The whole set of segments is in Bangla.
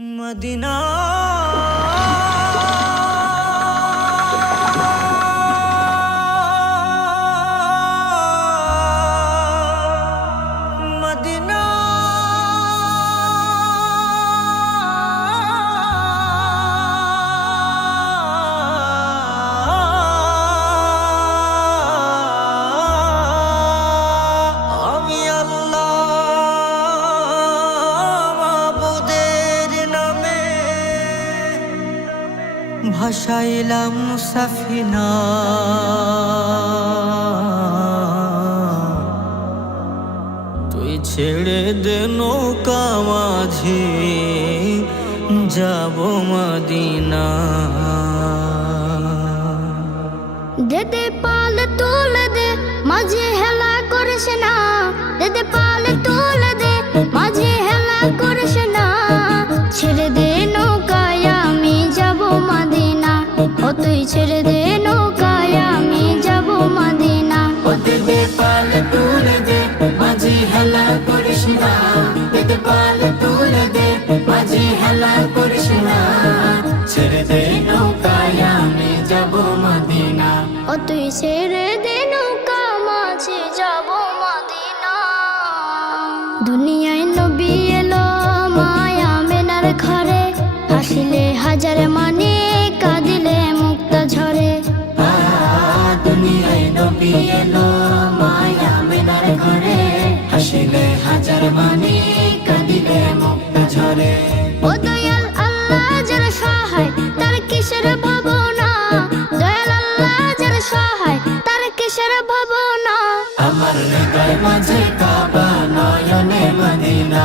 মদিনা মদিনা আমি আল্লাহ মাবুদের নামে ভাসাইলাম সাফিনা, তুই ছেড়ে দে নৌকা মাঝি যাব মদিনা। দেদে পাল তুলে দে মাঝে হেলা করিস না, দেদে পাল তুলে দে মাঝে হেলা করিস না। ছেড়ে দে নৌকায় আমি যাব মদিনা, ও তুই ছেড়ে দে নৌকায় আমি যাব মদিনা। ও দেদে পাল তুলে দে মাঝি হেলা করিস না, দেদে পাল তুলে দে মাঝি হেলা করিস না। ছেড়ে দে নৌকায় আমি যাব মদিনা, ও তুই ছেড়ে দে নৌকা মাঝে যাব মদিনা। দুনিয়ায় নবী এলো মায়া মেনার ঘরে, হাসিলে হাজার মানে কাঁদিলে মুক্তা ঝরে। দুনিয়ায় নবী এলো মায়া মেনার ঘরে, হাসিলে হাজার মানে কাঁদিলে মুক্তা ঝরে। ও দয়াল আল্লাহ যার সহায় তার কিসের ভাবনা, দয়াল আল্লাহ যার সহায় তার কিসের ভাবনা। আমার হৃদয় মাঝে কাবা নয়নে মদিনা,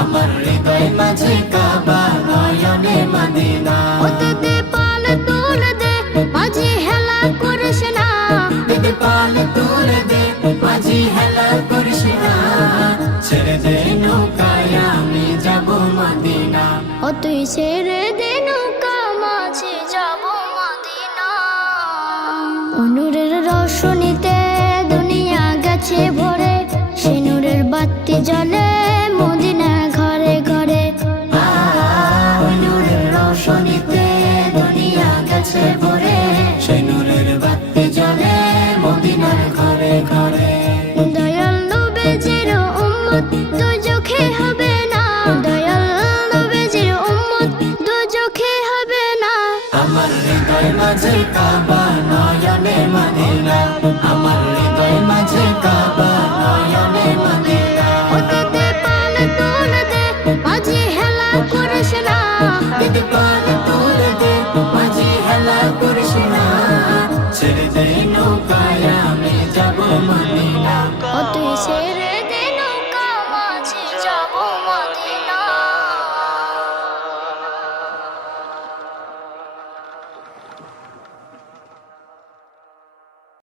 আমার হৃদয় মাঝে কাবা নয়নে মদিনা। ও দেদে পাল তুলে দে মাঝে হেলা করিস না, দেদে পাল তুলে দে মাঝি হেলা করিস না। ছেড়ে দে নৌকায় আমি যাব মদিনা, ও তুই ছেড়ে দে নৌকা মাঝে যাব মদিনা। নূরের রোশনীতে দুনিয়া গেছে ভরে, সে নূরের বাতি জ্বলে মদিনা ঘরে ঘরে। নূরের রোশনীতে দুনিয়া গেছে ভরে, সেই নূরের বাতি জ্বলে মদিনার ঘরে ঘরে। দয়াল নবীজির উম্মত দুজখে হবে না, দয়াল নবীজির উম্মত দুজখে হবে না। আমার হৃদয় মাঝে কাবা নয়নে মদিনা, আমার হৃদয় মাঝে কাবা নয়নে মদিনা। ও দেদে পাল তুলে দে মাঝে হেলা করিস না, দেদে পাল তুলে দে মাঝি হেলা করিস না। ছেড়ে দে নৌকায় আমি যাব মদিনা,